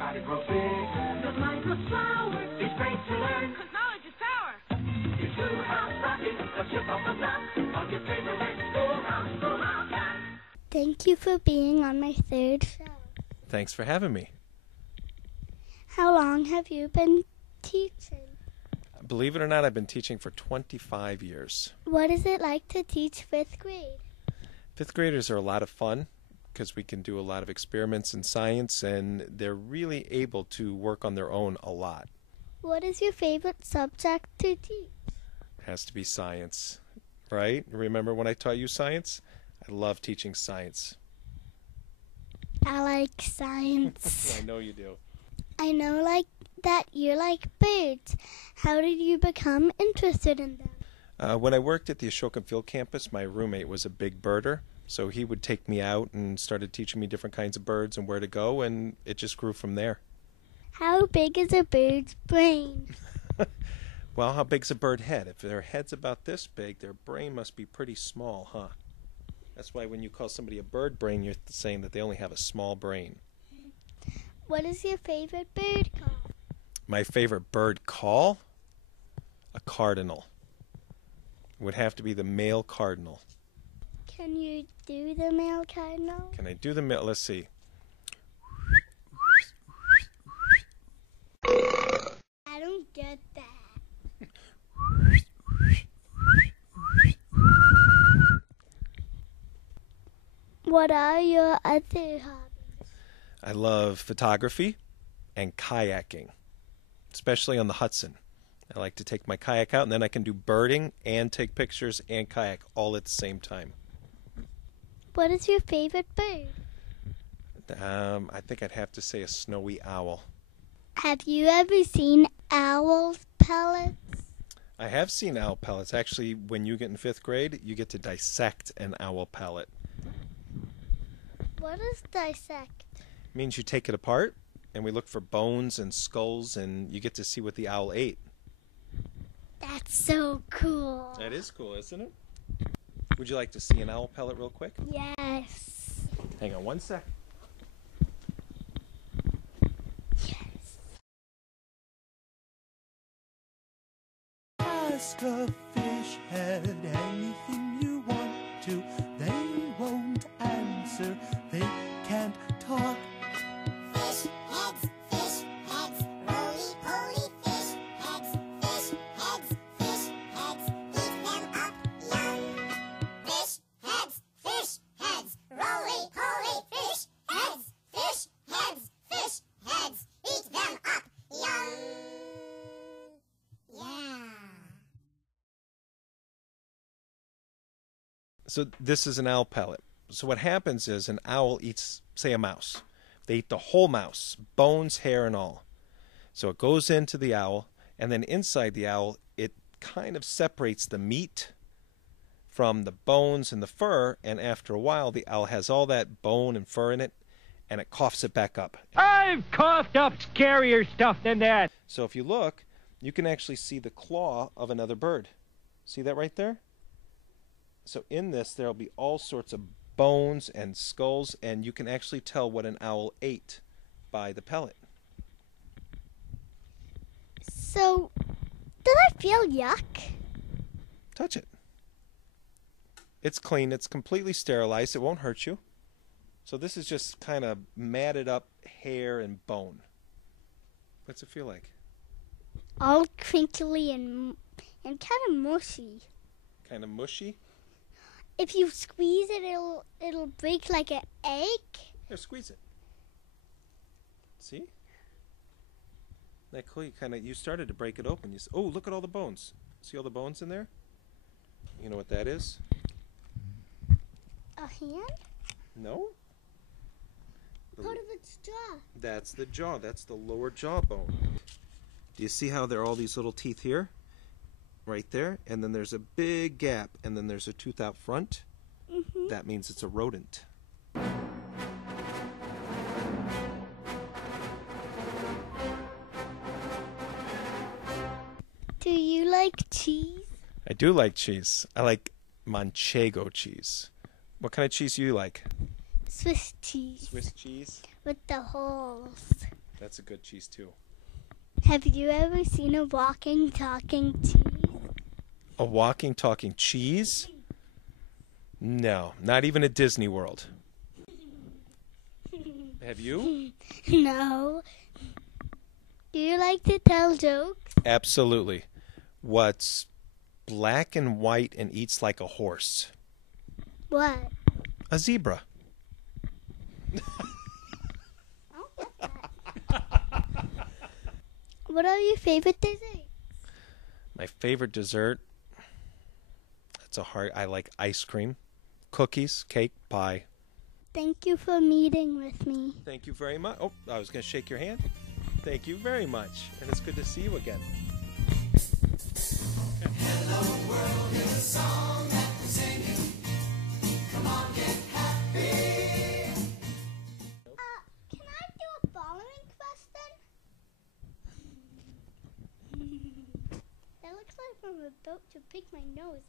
everybody grows big. The mindless flower is great to learn. 'Cause knowledge is power. Your schoolhouse rocket, a chip off the block, on your favorite schoolhouse cat. Thank you for being on my third show. Thanks for having me. How long have you been teaching? Believe it or not, I've been teaching for 25 years. What is it like to teach fifth grade? Fifth graders are a lot of fun because we can do a lot of experiments in science, and they're really able to work on their own a lot. What is your favorite subject to teach? It has to be science, right? Remember when I taught you science? I love teaching science. I like science. I know you do. I know that you like birds. How did you become interested in them? When I worked at the Ashokan Field campus, my roommate was a big birder, so he would take me out and started teaching me different kinds of birds and where to go, and it just grew from there. How big is a bird's brain? Well, how big's a bird head? If their head's about this big, their brain must be pretty small, huh? That's why when you call somebody a bird brain, you're saying that they only have a small brain. What is your favorite bird call? My favorite bird call? A cardinal. It would have to be the male cardinal. Can you do the male cardinal? Can I do the male? Let's see. I don't get that. What are your other hobbies? I love photography and kayaking, especially on the Hudson. I like to take my kayak out, and then I can do birding and take pictures and kayak all at the same time. What is your favorite bird? I think I'd have to say a snowy owl. Have you ever seen owl pellets? I have seen owl pellets. Actually, when you get in fifth grade, you get to dissect an owl pellet. What is dissect? It means you take it apart, and we look for bones and skulls, and you get to see what the owl ate. That's so cool. That is cool, isn't it? Would you like to see an owl pellet real quick? Yes. Hang on one sec. Yes. Ask a fish head anything you want to. They won't answer. They can't talk. Fish heads, roly-poly fish heads, eat them up young. Fish heads, roly-poly fish heads, eat them up young. Yeah. So this is an owl pellet. So what happens is an owl eats, say, a mouse. They eat the whole mouse, bones, hair, and all. So it goes into the owl, and then inside the owl, it kind of separates the meat from the bones and the fur, and after a while, the owl has all that bone and fur in it, and it coughs it back up. I've coughed up scarier stuff than that. So if you look, you can actually see the claw of another bird. See that right there? So in this, there'll be all sorts of bones and skulls, and you can actually tell what an owl ate by the pellet. So, did I feel yuck? Touch it. It's clean. It's completely sterilized. It won't hurt you. So this is just kind of matted up hair and bone. What's it feel like? All crinkly and kind of mushy. Kind of mushy? If you squeeze it, it'll break like an egg. Here, squeeze it. See? That cool. You started to break it open. Oh, look at all the bones. See all the bones in there? You know what that is? A hand? No? Part of its jaw. That's the jaw. That's the lower jawbone. Do you see how there are all these little teeth here? Right there. And then there's a big gap. And then there's a tooth out front. Mm-hmm. That means it's a rodent. Do you like cheese? I do like cheese. I like Manchego cheese. What kind of cheese do you like? Swiss cheese. Swiss cheese? With the holes. That's a good cheese too. Have you ever seen a walking, talking cheese? A walking, talking cheese? No, not even at Disney World. Have you? No. Do you like to tell jokes? Absolutely. What's black and white and eats like a horse? What? A zebra. What are your favorite desserts? My favorite dessert? That's a hard... I like ice cream, cookies, cake, pie. Thank you for meeting with me. Thank you very much. Oh, I was going to shake your hand. Thank you very much. And it's good to see you again. Can I do a following question? That looks like from about to pick my nose.